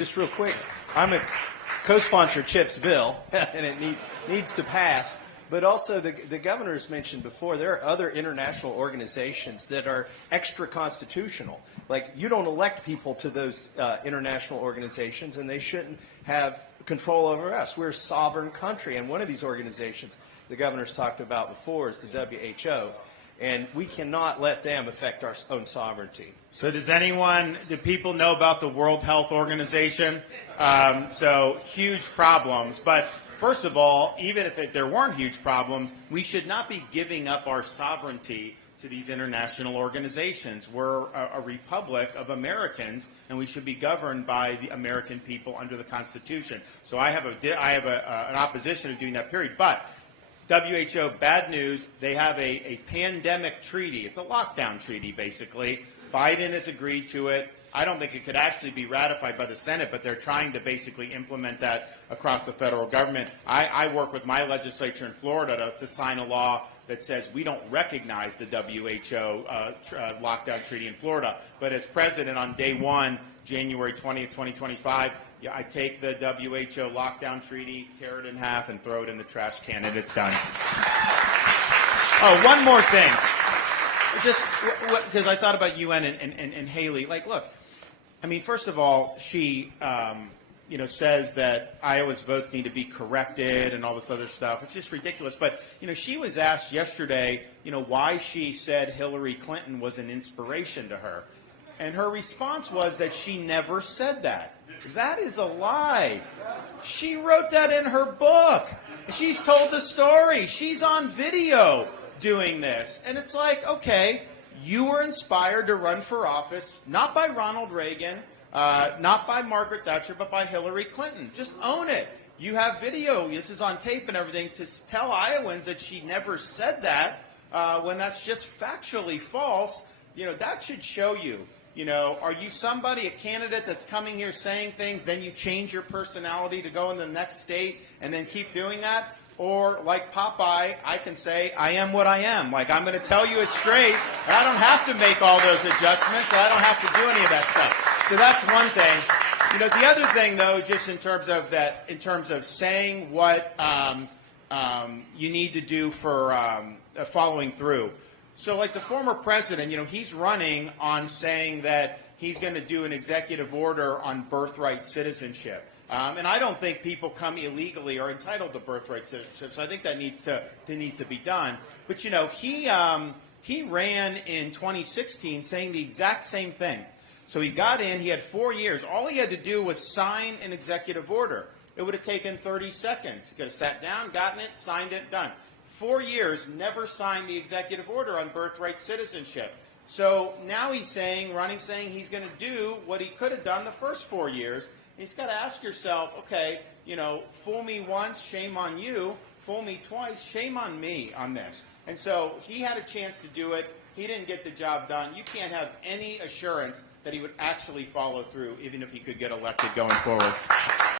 Just real quick, I'm a co-sponsor CHIPS bill, and it needs to pass. But also, the governor's mentioned before, there are other international organizations that are extra-constitutional. Like, you don't elect people to those international organizations, and they shouldn't have control over us. We're a sovereign country, and one of these organizations the governor's talked about before is the WHO. And we cannot let them affect our own sovereignty. So do people know about the World Health Organization? So huge problems. But first of all, even if there weren't huge problems, we should not be giving up our sovereignty to these international organizations. We're a republic of Americans, and we should be governed by the American people under the Constitution. So I have an opposition to doing that, period. But WHO, bad news, they have a pandemic treaty. It's a lockdown treaty, basically. Biden has agreed to it. I don't think it could actually be ratified by the Senate, but they're trying to basically implement that across the federal government. I work with my legislature in Florida to sign a law that says we don't recognize the WHO lockdown treaty in Florida. But as president on day one, January 20th, 2025, I take the WHO lockdown treaty, tear it in half, and throw it in the trash can, and it's done. Oh, one more thing. Just because I thought about UN and Haley. Like, look, I mean, first of all, she says that Iowa's votes need to be corrected and all this other stuff. It's just ridiculous. But, she was asked yesterday, why she said Hillary Clinton was an inspiration to her. And her response was that she never said that. That is a lie. She wrote that in her book. She's told the story. She's on video doing this. And it's like, okay, you were inspired to run for office, not by Ronald Reagan, not by Margaret Thatcher, but by Hillary Clinton. Just own it. You have video. This is on tape and everything. To tell Iowans that she never said that when that's just factually false, that should show you. Are you somebody, a candidate that's coming here saying things, then you change your personality to go in the next state and then keep doing that? Or, like Popeye, I can say, I am what I am. Like, I'm going to tell you it straight, and I don't have to make all those adjustments, and I don't have to do any of that stuff. So that's one thing. The other thing, though, just in terms of saying what you need to do for following through. So like the former president, he's running on saying that he's going to do an executive order on birthright citizenship. And I don't think people come illegally are entitled to birthright citizenship. So I think that needs to be done. But, he ran in 2016 saying the exact same thing. So he got in. He had 4 years. All he had to do was sign an executive order. It would have taken 30 seconds. He could have sat down, gotten it, signed it, done. 4 years, never signed the executive order on birthright citizenship. So now he's saying he's going to do what he could have done the first 4 years. He's got to ask yourself, okay, fool me once, shame on you. Fool me twice, shame on me on this. And so he had a chance to do it. He didn't get the job done. You can't have any assurance that he would actually follow through, even if he could get elected going forward.